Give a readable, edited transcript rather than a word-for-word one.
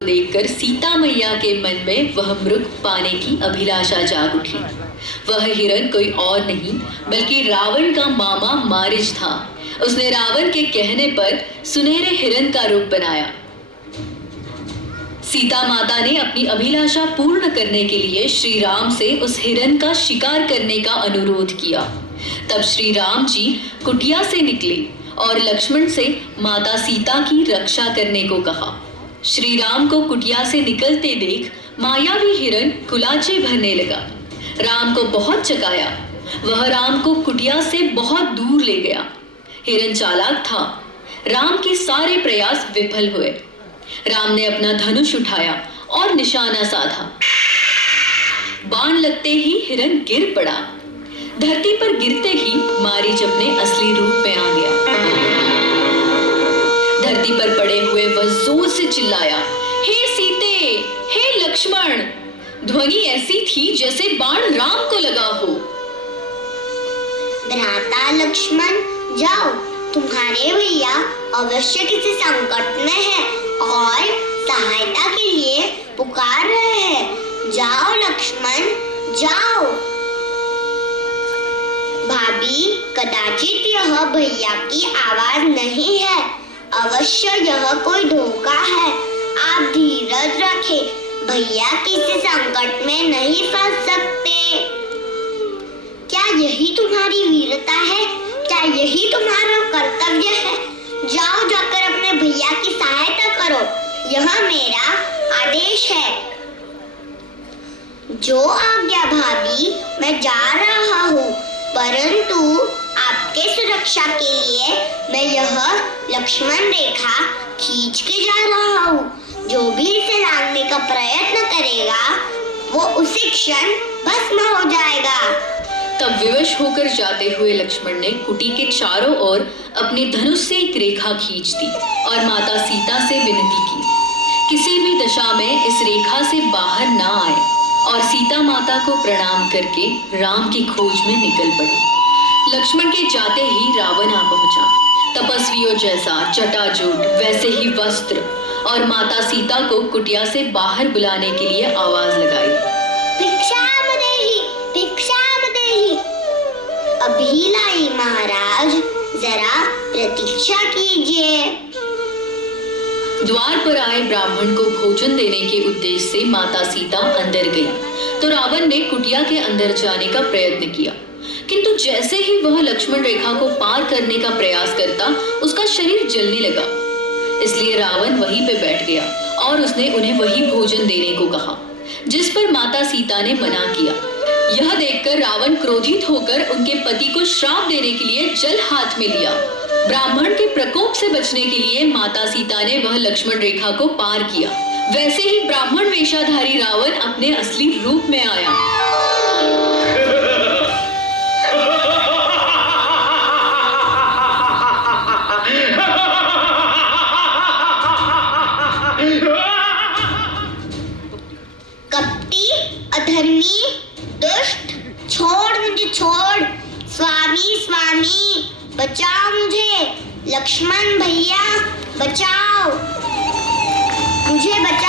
देखकर सीता मैया के मन में वह मृग पाने की अभिलाषा जाग उठी। वह हिरण कोई और नहीं बल्कि रावण का मामा मारीच था। उसने रावण के कहने पर सुनहरे हिरण का रूप बनाया। सीता माता ने अपनी अभिलाषा पूर्ण करने के लिए श्री राम से उस हिरण का शिकार करने का अनुरोध किया। तब श्री राम जी कुटिया से निकले और लक्ष्मण से माता सीता की रक्षा करने को कहा। श्री राम को कुटिया से निकलते देख मायावी हिरण कुलाचे भरने लगा। राम को बहुत चकाया। वह राम को कुटिया से बहुत दूर ले गया। हिरण चालाक था। राम के सारे प्रयास विफल हुए। राम ने अपना धनुष उठाया और निशाना साधा। बाण लगते ही हिरण गिर पड़ा। धरती पर गिरते ही मारीच अपने असली रूप में आ गया। धरती पर पड़े हुए वह जोर से चिल्लाया, हे सीते, हे लक्ष्मण। ध्वनि ऐसी थी जैसे बाण राम को लगा हो। भ्राता लक्ष्मण, जाओ, तुम्हारे भैया अवश्य किसी संकट में है और सहायता के लिए पुकार रहे हैं। जाओ लक्ष्मण, जाओ। भाभी, कदाचित यह भैया की आवाज नहीं है, अवश्य यह कोई धोखा है। आप धीरज रखें, भैया किसी संकट में नहीं फंस सकते। क्या यही तुम्हारी वीरता है? क्या यही तुम्हारा कर्तव्य है? जाओ, जाकर अपने भैया की सहायता करो। यह मेरा आदेश है। जो आज्ञा भाभी, मैं जा रहा हूँ, परंतु आपके सुरक्षा के लिए मैं यह लक्ष्मण रेखा खींच के जा रहा हूँ। जो भी इसे लांघने का प्रयत्न करेगा वो उसी क्षण भस्म हो जाएगा। तब विवश होकर जाते हुए लक्ष्मण ने कुटी के चारों ओर अपने धनुष से एक रेखा खींच दी और माता सीता से विनती की, किसी भी दशा में इस रेखा से बाहर ना आए, और सीता माता को प्रणाम करके राम की खोज में निकल पड़ी। लक्ष्मण के जाते ही रावण आ पहुंचा। तपस्वियों जैसा जटाजूट, वैसे ही वस्त्र, और माता सीता को कुटिया से बाहर बुलाने के लिए आवाज लगाई, भिक्षामदेहि, भिक्षामदेहि। अभी लाई महाराज, जरा प्रतीक्षा कीजिए। द्वार पर आए ब्राह्मण को भोजन देने के उद्देश्य से माता सीता अंदर गई तो रावण ने कुटिया के अंदर जाने का प्रयत्न किया, किंतु जैसे ही वह लक्ष्मण रेखा को पार करने का प्रयास करता उसका शरीर जलने लगा। इसलिए रावण वहीं पे बैठ गया और उसने उन्हें वही भोजन देने को कहा, जिस पर माता सीता ने मना किया। यह देखकर रावण क्रोधित होकर उनके पति को श्राप देने के लिए जल हाथ में लिया। ब्राह्मण के प्रकोप से बचने के लिए माता सीता ने वह लक्ष्मण रेखा को पार किया। वैसे ही ब्राह्मण वेशधारी रावण अपने असली रूप में आया। कपटी, अधर्मी, दुष्ट, छोड़ मुझे, छोड़। स्वामी, स्वामी, बचाओ मुझे। लक्ष्मण भैया, बचाओ, मुझे बचाओ।